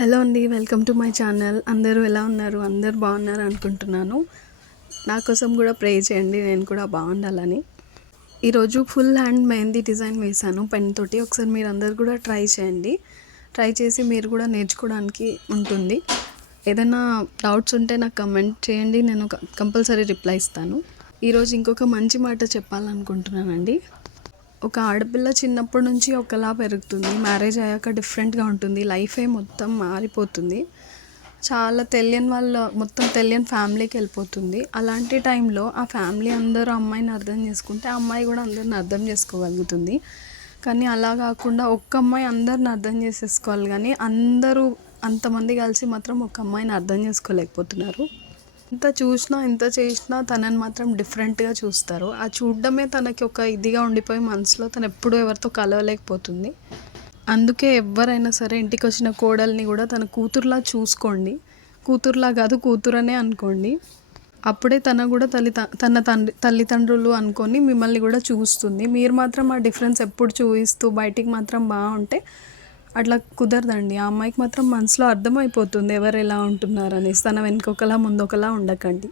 Hello అండి, welcome to my channel. అందరూ ఎలా ఉన్నారు? అందరూ బాగున్నారు అనుకుంటున్నాను. నా కోసం కూడా ప్రే చేయండి, నేను కూడా బాగుండాలని. ఈరోజు ఫుల్ హ్యాండ్ మెహందీ డిజైన్ వేశాను పెన్ తోటి. ఒకసారి మీరు అందరు కూడా ట్రై చేయండి. ట్రై చేసి మీరు కూడా నేర్చుకోవడానికి ఉంటుంది. ఏదైనా డౌట్స్ ఉంటే నాకు కమెంట్ చేయండి, నేను కంపల్సరీ రిప్లై ఇస్తాను. ఈరోజు ఇంకొక మంచి మాట చెప్పాలనుకుంటున్నానండి. ఒక ఆడపిల్ల చిన్నప్పటి నుంచి ఒకలా పెరుగుతుంది, మ్యారేజ్ అయ్యాక డిఫరెంట్గా ఉంటుంది, లైఫే మొత్తం మారిపోతుంది. చాలా మొత్తం తెలియని ఫ్యామిలీకి వెళ్ళిపోతుంది. అలాంటి టైంలో ఆ ఫ్యామిలీ అందరూ అమ్మాయిని అర్థం చేసుకుంటే ఆ అమ్మాయి కూడా అందరిని అర్థం చేసుకోగలుగుతుంది. కానీ అలా కాకుండా ఒక్క అమ్మాయి అందరిని అర్థం చేసేసుకోవాలి, కానీ అందరూ అంతమంది కలిసి మాత్రం ఒక అమ్మాయిని అర్థం చేసుకోలేకపోతున్నారు. ఎంత చేసినా తనని మాత్రం డిఫరెంట్గా చూస్తారు. ఆ చూడడమే తనకి ఒక ఇదిగా ఉండిపోయి మనసులో తను ఎప్పుడూ ఎవరితో కలవలేకపోతుంది. అందుకే ఎవరైనా సరే ఇంటికి వచ్చిన కోడల్ని కూడా తన కూతురులా చూసుకోండి. కూతురులా కాదు, కూతురనే అనుకోండి. అప్పుడే తన కూడా తల్లిదండ్రులు అనుకొని మిమ్మల్ని కూడా చూస్తుంది. మీరు మాత్రం ఆ డిఫరెన్స్ ఎప్పుడు చూపిస్తూ బయటికి మాత్రం బాగుంటే అట్లా కుదరదండి. ఆ అమ్మాయికి మాత్రం మనసులో అర్థమైపోతుంది ఎవరు ఎలా ఉంటున్నారు అనేసి. తన వెనుకొకలా ముందొకలా ఉండకండి.